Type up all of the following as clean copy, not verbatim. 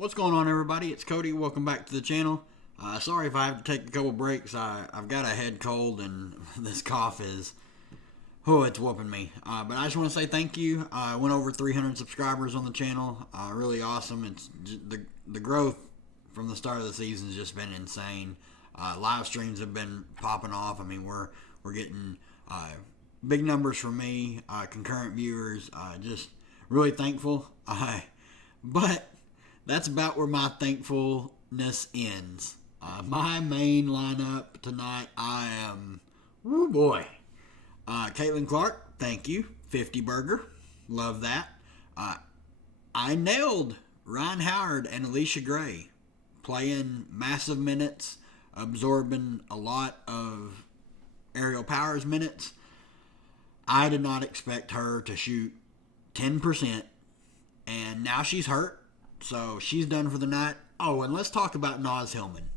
What's going on, everybody? It's Cody. Welcome back to the channel. Sorry if I have to take a couple breaks. I've got a head cold and this cough is, it's whooping me. But I just want to say thank you. I went over 300 subscribers on the channel. Really awesome. It's the growth from the start of the season has just been insane. Live streams have been popping off. I mean, we're getting big numbers from me, concurrent viewers. Just really thankful. But that's about where my thankfulness ends. My main lineup tonight, I am, Caitlin Clark, thank you. 50 burger, love that. I nailed Ryan Howard and Alicia Gray, playing massive minutes, absorbing a lot of aerial powers minutes. I did not expect her to shoot 10%, and now she's hurt. So she's done for the night. Oh, and let's talk about Naz Hillman.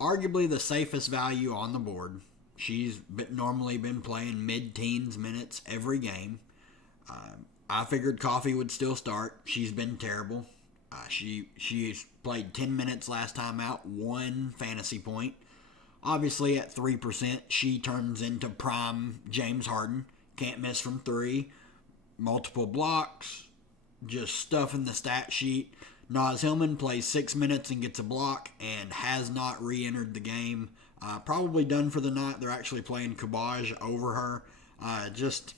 Arguably the safest value on the board. She's normally been playing mid-teens minutes every game. I figured Coffee would still start. She's been terrible. She's played 10 minutes last time out, 1 fantasy point. Obviously at 3%, she turns into prime James Harden. Can't miss from 3. Multiple blocks. Just stuff in the stat sheet. Naz Hillman plays 6 minutes and gets a block and has not re-entered the game. Probably done for the night. They're actually playing Kabaj over her. Just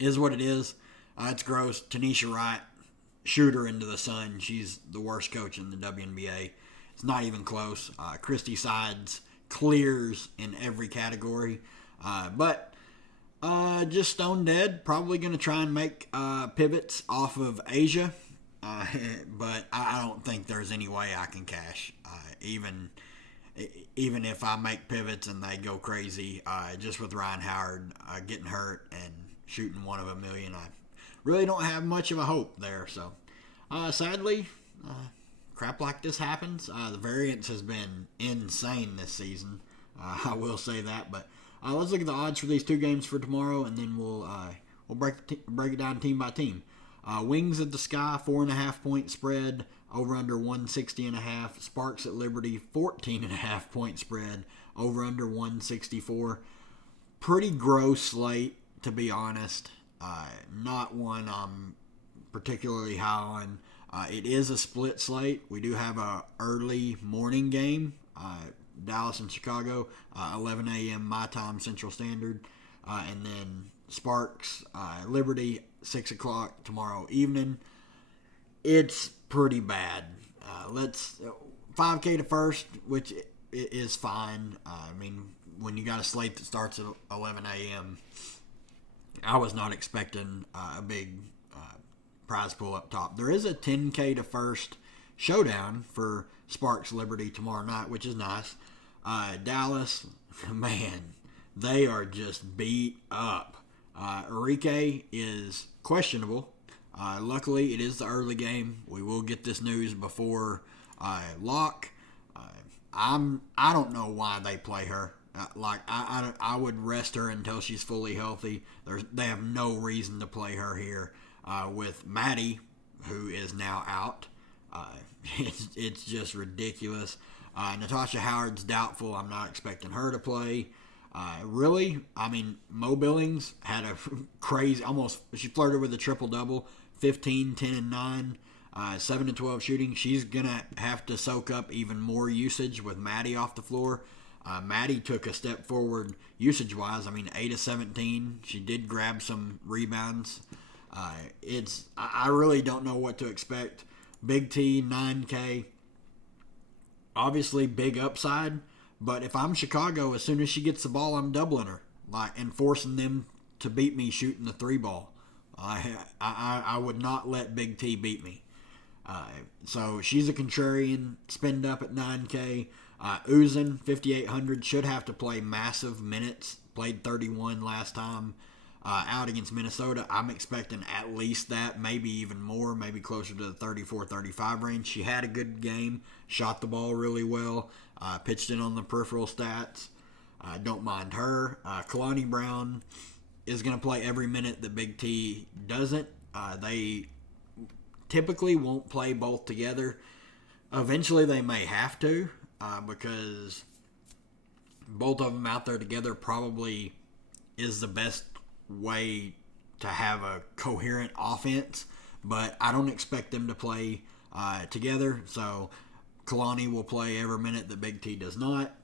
is what it is. It's gross. Tanisha Wright, shoot her into the sun. She's the worst coach in the WNBA. It's not even close. Christy Sides clears in every category. But just stone dead. Probably going to try and make pivots off of Asia. But I don't think there's any way I can cash. Even if I make pivots and they go crazy, just with Ryan Howard getting hurt and shooting 1 of a million, I really don't have much of a hope there. So, sadly, crap like this happens. The variance has been insane this season. I will say that, but let's look at the odds for these 2 games for tomorrow, and then we'll break it down team by team. Wings at the Sky, 4.5 point spread, over under 160.5. Sparks at Liberty, 14.5 point spread, over under 164. Pretty gross slate, to be honest. Not one I'm particularly high on. It is a split slate. We do have a early morning game. Dallas and Chicago, 11 a.m. my time, Central Standard. And then Sparks, Liberty, 6 o'clock tomorrow evening. It's pretty bad. Let's 5K to first, which is fine. I mean, when you got a slate that starts at 11 a.m., I was not expecting a big prize pool up top. There is a 10K to first showdown for Sparks Liberty tomorrow night, which is nice. Dallas, man, they are just beat up. Enrique is questionable. Luckily, it is the early game. We will get this news before lock. I don't know why they play her. I would rest her until she's fully healthy. They have no reason to play her here with Maddie, who is now out. It's just ridiculous. Natasha Howard's doubtful. I'm not expecting her to play. Really, I mean, Mo Billings had a crazy, she flirted with a triple-double, 15, 10, and 9, 7 to 12 shooting. She's going to have to soak up even more usage with Maddie off the floor. Maddie took a step forward usage-wise. I mean, 8 of 17. She did grab some rebounds. I really don't know what to expect. Big T, 9K. Obviously, big upside. But if I'm Chicago, as soon as she gets the ball, I'm doubling her, and forcing them to beat me shooting the 3 ball. I would not let Big T beat me. So she's a contrarian, spend up at 9K. Uzin, 5,800, should have to play massive minutes. Played 31 last time out against Minnesota. I'm expecting at least that, maybe even more, maybe closer to the 34-35 range. She had a good game, shot the ball really well, pitched in on the peripheral stats. Don't mind her. Kalani Brown is going to play every minute that Big T doesn't. They typically won't play both together. Eventually they may have to because both of them out there together probably is the best way to have a coherent offense. But I don't expect them to play together. So Kalani will play every minute that Big T does not.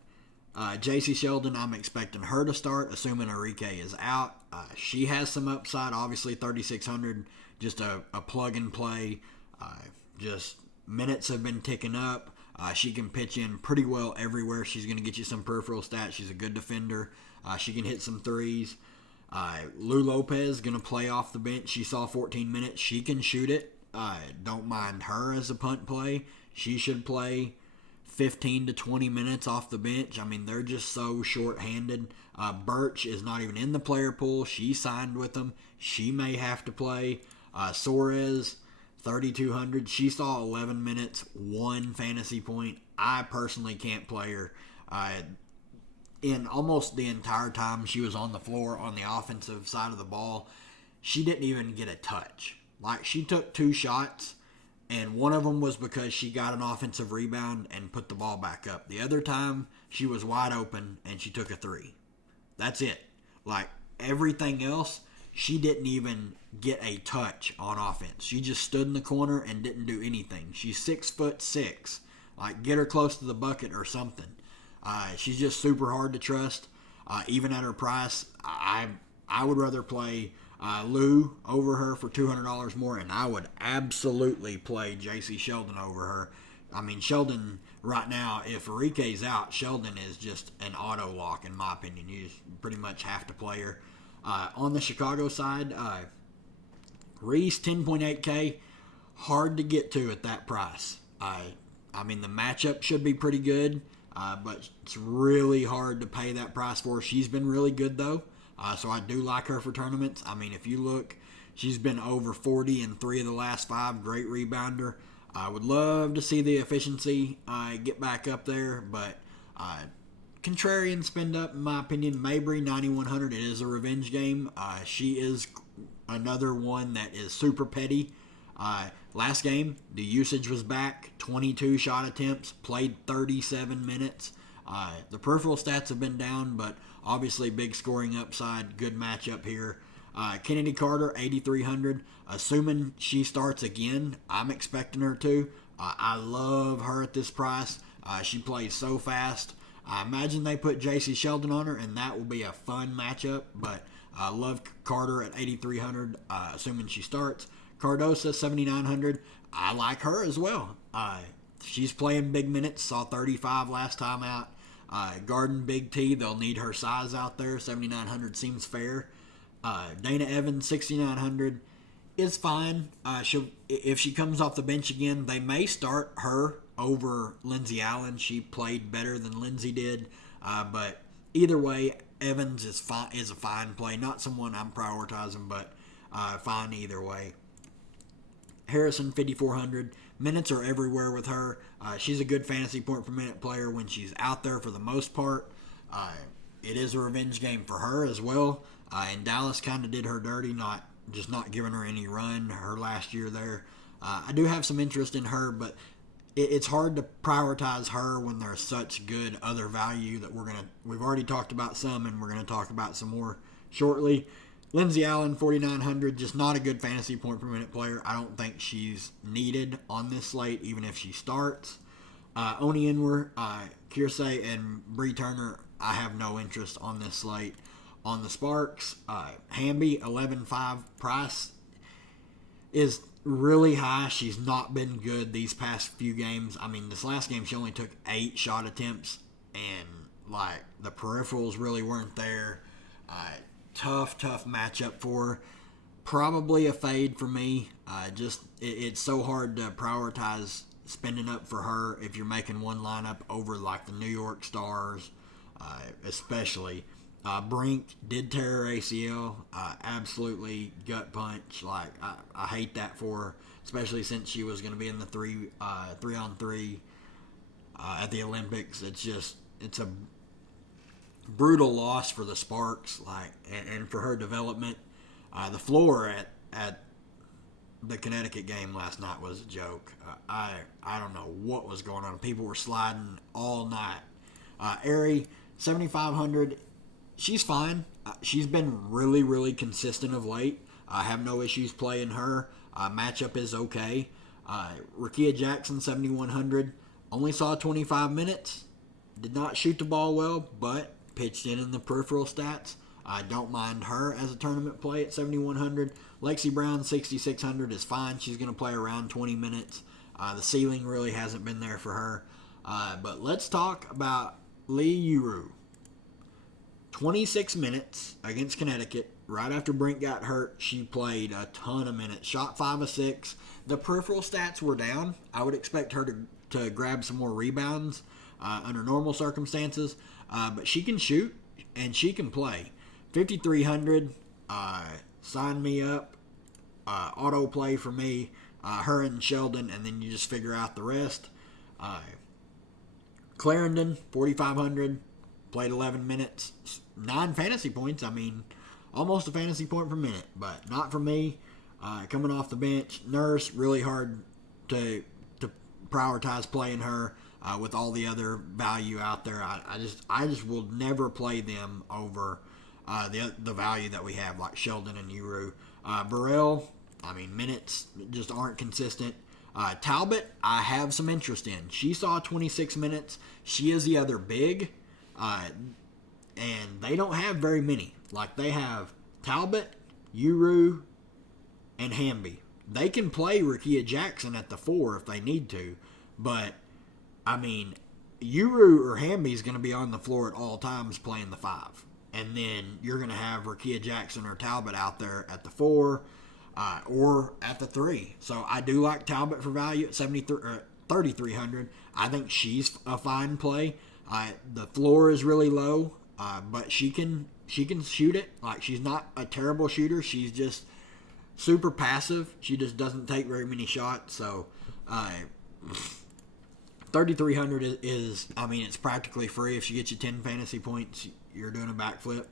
JC Sheldon, I'm expecting her to start, assuming Enrique is out. She has some upside, obviously 3,600, just a plug and play. Just minutes have been ticking up. She can pitch in pretty well everywhere. She's going to get you some peripheral stats. She's a good defender. She can hit some threes. Lou Lopez going to play off the bench. She saw 14 minutes. She can shoot it. Don't mind her as a punt play. She should play 15 to 20 minutes off the bench. I mean, they're just so short-handed. Birch is not even in the player pool. She signed with them. She may have to play. Suarez, 3,200. She saw 11 minutes, 1 fantasy point. I personally can't play her. In almost the entire time she was on the floor on the offensive side of the ball, she didn't even get a touch. Like, she took 2 shots, and one of them was because she got an offensive rebound and put the ball back up. The other time, she was wide open and she took a 3. That's it. Like, everything else, she didn't even get a touch on offense. She just stood in the corner and didn't do anything. She's 6'6". Like, get her close to the bucket or something. She's just super hard to trust. Even at her price, I would rather play Lou over her for $200 more, and I would absolutely play J.C. Sheldon over her. I mean, Sheldon right now, if Enrique's out, Sheldon is just an auto lock in my opinion. You just pretty much have to play her. On the Chicago side, Reese, 10.8K, hard to get to at that price. I mean, the matchup should be pretty good, but it's really hard to pay that price for her. She's been really good, though, so I do like her for tournaments. I mean, if you look, she's been over 40 in 3 of the last 5. Great rebounder. I would love to see the efficiency get back up there, but contrarian spend up, in my opinion. Mabry, 9,100. It is a revenge game. She is another one that is super petty. Last game, the usage was back. 22 shot attempts, played 37 minutes. The peripheral stats have been down, but obviously big scoring upside. Good matchup here. Kennedy Carter, 8,300. Assuming she starts again, I'm expecting her to. I love her at this price. She plays so fast. I imagine they put J.C. Sheldon on her, and that will be a fun matchup. But I love Carter at 8,300, assuming she starts. Cardosa, 7,900. I like her as well. She's playing big minutes. Saw 35 last time out. Garden Big T, they'll need her size out there. 7,900 seems fair. Dana Evans, 6,900 is fine. If she comes off the bench again, they may start her over Lindsey Allen. She played better than Lindsey did. But either way, Evans is a fine play. Not someone I'm prioritizing, but fine either way. Harrison, 5,400. Minutes are everywhere with her. She's a good fantasy point per minute player when she's out there for the most part. It is a revenge game for her as well. And Dallas kind of did her dirty, not giving her any run her last year there. I do have some interest in her, but it's hard to prioritize her when there's such good other value that we've already talked about some, and we're gonna talk about some more shortly. Lindsey Allen, 4,900, just not a good fantasy point per minute player. I don't think she's needed on this slate, even if she starts. Oni Inwer, Kiersey, and Bree Turner, I have no interest on this slate. On the Sparks, Hamby, 11.5. Price is really high. She's not been good these past few games. I mean, this last game she only took 8 shot attempts, and like the peripherals really weren't there. Tough matchup for her. Probably a fade for me. It's so hard to prioritize spending up for her if you're making one lineup over like the New York Stars, especially. Brink did tear her ACL. Absolutely gut punch. Like I hate that for her, especially since she was going to be in the 3-on-3 at the Olympics. It's a brutal loss for the Sparks, and for her development. The floor at the Connecticut game last night was a joke. I don't know what was going on. People were sliding all night. Aerie, 7,500. She's fine. She's been really, really consistent of late. I have no issues playing her. Matchup is okay. Rakia Jackson, 7,100. Only saw 25 minutes. Did not shoot the ball well, but pitched in the peripheral stats. I don't mind her as a tournament play at 7,100. Lexi Brown, 6,600 is fine. She's going to play around 20 minutes. The ceiling really hasn't been there for her. But let's talk about Lee Yuru. 26 minutes against Connecticut. Right after Brent got hurt, she played a ton of minutes. Shot 5 of 6. The peripheral stats were down. I would expect her to grab some more rebounds under normal circumstances. But she can shoot and she can play. 5,300. Sign me up. Auto play for me. Her and Sheldon, and then you just figure out the rest. Clarendon, 4,500. Played 11 minutes. 9 fantasy points. I mean, almost a fantasy point per minute, but not for me. Coming off the bench. Nurse, really hard to prioritize playing her with all the other value out there. I just will never play them over the value that we have, like Sheldon and Uru. Burrell, I mean, minutes just aren't consistent. Talbot, I have some interest in. She saw 26 minutes. She is the other big, and they don't have very many. Like, they have Talbot, Uru, and Wnba. They can play Rakia Jackson at the 4 if they need to, but, I mean, Uru or Wnba is going to be on the floor at all times playing the 5. And then you're going to have Rakia Jackson or Talbot out there at the 4 or at the 3. So I do like Talbot for value at 3,300. I think she's a fine play. The floor is really low, but she can shoot it. Like, she's not a terrible shooter. She's just super passive. She just doesn't take very many shots. So 3,300 is, I mean, it's practically free. If she gets you 10 fantasy points, you're doing a backflip.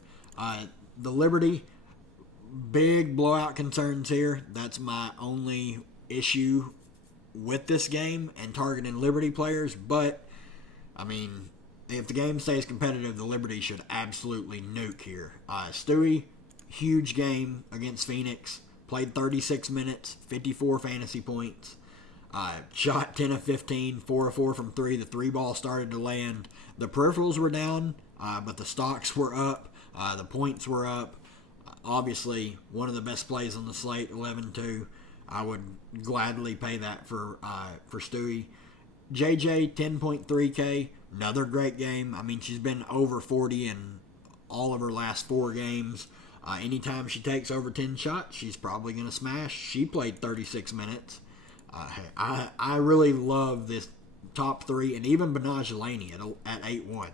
The Liberty, big blowout concerns here. That's my only issue with this game and targeting Liberty players. But, I mean, if the game stays competitive, the Liberty should absolutely nuke here. Stewie, huge game against Phoenix. Played 36 minutes, 54 fantasy points. Shot 10 of 15, 4 of 4 from 3. The 3 ball started to land. The peripherals were down, but the stocks were up. The points were up. Obviously, one of the best plays on the slate, 11-2. I would gladly pay that for Stewie. JJ, 10.3K. Another great game. I mean, she's been over 40 in all of her last 4 games. Anytime she takes over 10 shots, she's probably going to smash. She played 36 minutes. I really love this top 3, and even Benajelani at 8-1.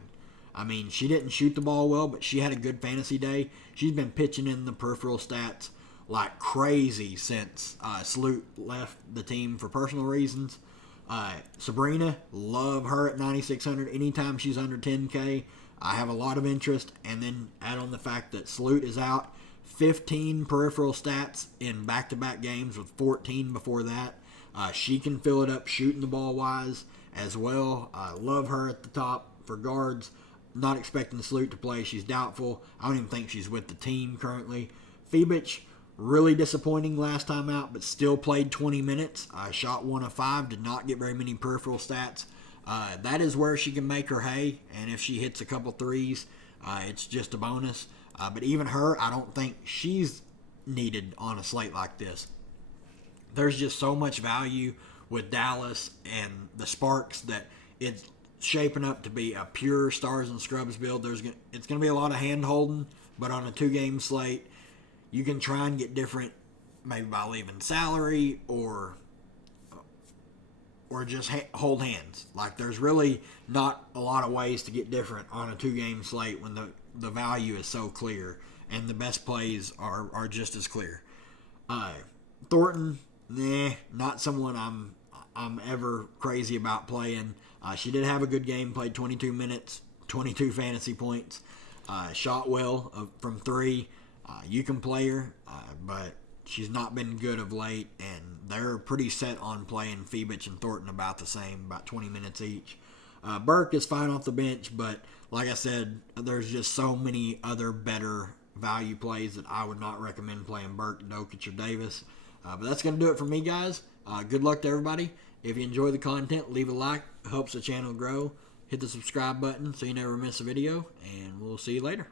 I mean, she didn't shoot the ball well, but she had a good fantasy day. She's been pitching in the peripheral stats like crazy since Slate left the team for personal reasons. Sabrina, love her at 9,600. Anytime she's under 10K, I have a lot of interest. And then add on the fact that Slate is out. 15 peripheral stats in back-to-back games with 14 before that. She can fill it up shooting the ball wise as well. Love her at the top for guards. Not expecting Slate to play. She's doubtful. I don't even think she's with the team currently. Febich, really disappointing last time out, but still played 20 minutes. Shot 1 of 5. Did not get very many peripheral stats. That is where she can make her hay, and if she hits a couple threes, it's just a bonus. But even her, I don't think she's needed on a slate like this. There's just so much value with Dallas and the Sparks that it's shaping up to be a pure stars and scrubs build. It's going to be a lot of hand holding, but on a 2-game slate, you can try and get different, maybe by leaving salary or just hold hands. Like, there's really not a lot of ways to get different on a 2-game slate when the value is so clear and the best plays are just as clear. Thornton, not someone I'm ever crazy about playing. She did have a good game, played 22 minutes, 22 fantasy points, shot well from 3. You can play her, but she's not been good of late, and they're pretty set on playing Phoebich and Thornton about the same, about 20 minutes each. Burke is fine off the bench, but like I said, there's just so many other better value plays that I would not recommend playing Burke, Dokic, or Davis. But that's going to do it for me, guys. Good luck to everybody. If you enjoy the content, leave a like. It helps the channel grow. Hit the subscribe button so you never miss a video, and we'll see you later.